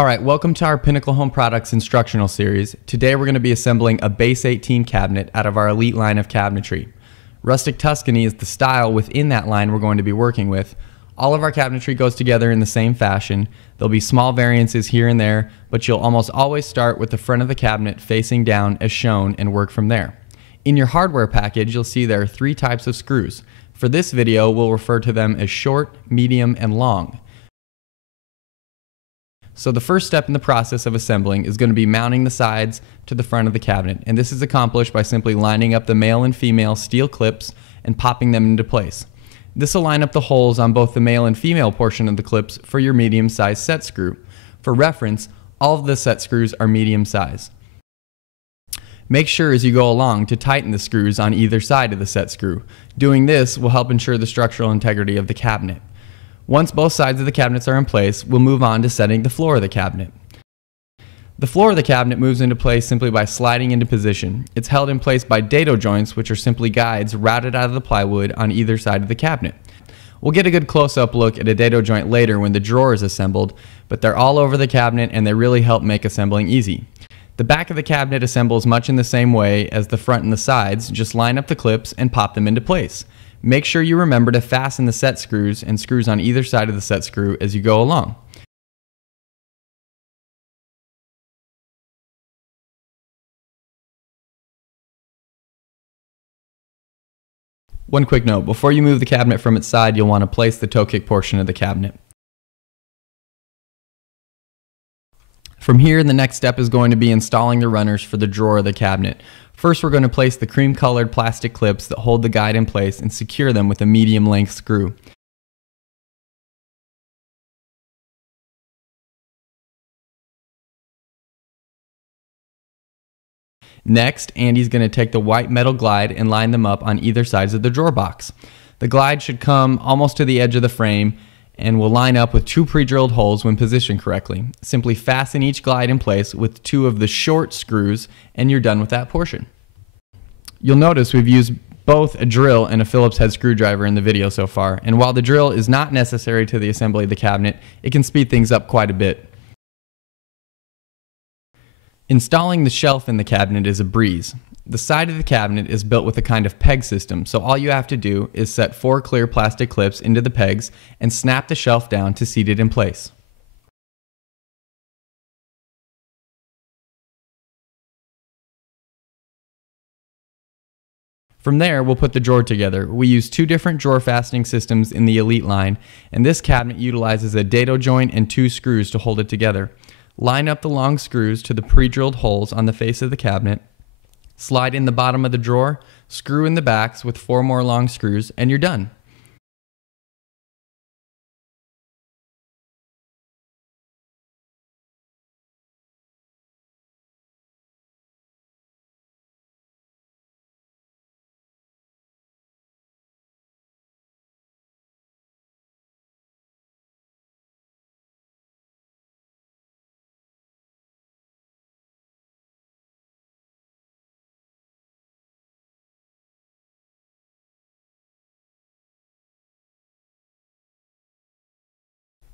Alright, welcome to our Pinnacle Home Products instructional series. Today we're going to be assembling a base 18 cabinet out of our elite line of cabinetry. Rustic Tuscany is the style within that line we're going to be working with. All of our cabinetry goes together in the same fashion. There'll be small variances here and there, but you'll almost always start with the front of the cabinet facing down as shown and work from there. In your hardware package, you'll see there are 3 types of screws. For this video, we'll refer to them as short, medium, and long. So the first step in the process of assembling is going to be mounting the sides to the front of the cabinet, and this is accomplished by simply lining up the male and female steel clips and popping them into place. This will line up the holes on both the male and female portion of the clips for your medium-sized set screw. For reference, all of the set screws are medium size. Make sure as you go along to tighten the screws on either side of the set screw. Doing this will help ensure the structural integrity of the cabinet. Once both sides of the cabinets are in place, we'll move on to setting the floor of the cabinet. The floor of the cabinet moves into place simply by sliding into position. It's held in place by dado joints, which are simply guides routed out of the plywood on either side of the cabinet. We'll get a good close-up look at a dado joint later when the drawer is assembled, but they're all over the cabinet and they really help make assembling easy. The back of the cabinet assembles much in the same way as the front and the sides. Just line up the clips and pop them into place. Make sure you remember to fasten the set screws and screws on either side of the set screw as you go along. One quick note, before you move the cabinet from its side, you'll want to place the toe kick portion of the cabinet. From here, the next step is going to be installing the runners for the drawer of the cabinet. First, we're going to place the cream-colored plastic clips that hold the guide in place and secure them with a medium-length screw. Next, Andy's going to take the white metal glide and line them up on either sides of the drawer box. The glide should come almost to the edge of the frame and will line up with 2 pre-drilled holes when positioned correctly. Simply fasten each glide in place with 2 of the short screws and you're done with that portion. You'll notice we've used both a drill and a Phillips head screwdriver in the video so far, and while the drill is not necessary to the assembly of the cabinet, it can speed things up quite a bit. Installing the shelf in the cabinet is a breeze. The side of the cabinet is built with a kind of peg system, so all you have to do is set 4 clear plastic clips into the pegs and snap the shelf down to seat it in place. From there, we'll put the drawer together. We use 2 different drawer fastening systems in the Elite line, and this cabinet utilizes a dado joint and 2 screws to hold it together. Line up the long screws to the pre-drilled holes on the face of the cabinet, slide in the bottom of the drawer, screw in the backs with 4 more long screws, and you're done.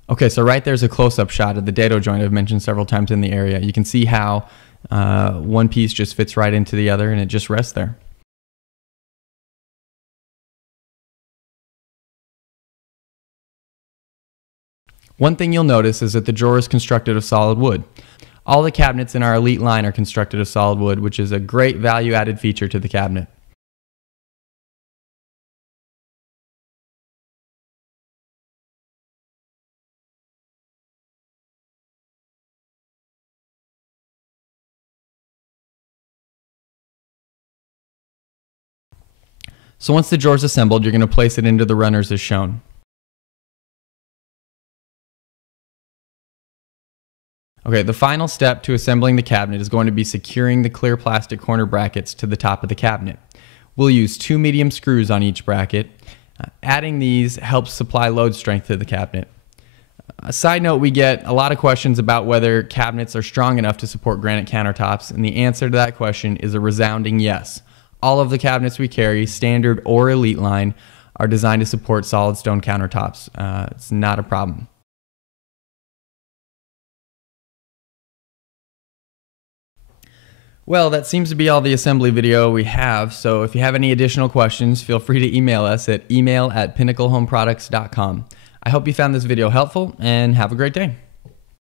Okay, so right there's a close-up shot of the dado joint I've mentioned several times in the area. You can see how one piece just fits right into the other and it just rests there. One thing you'll notice is that the drawer is constructed of solid wood. All the cabinets in our Elite line are constructed of solid wood, which is a great value-added feature to the cabinet. So once the drawer is assembled, you're going to place it into the runners as shown. Okay, the final step to assembling the cabinet is going to be securing the clear plastic corner brackets to the top of the cabinet. We'll use 2 medium screws on each bracket. Adding these helps supply load strength to the cabinet. A side note, we get a lot of questions about whether cabinets are strong enough to support granite countertops, and the answer to that question is a resounding yes. All of the cabinets we carry, standard or Elite line, are designed to support solid stone countertops. It's not a problem. Well, that seems to be all the assembly video we have, so if you have any additional questions, feel free to email us at email@pinnaclehomeproducts.com. I hope you found this video helpful, and have a great day.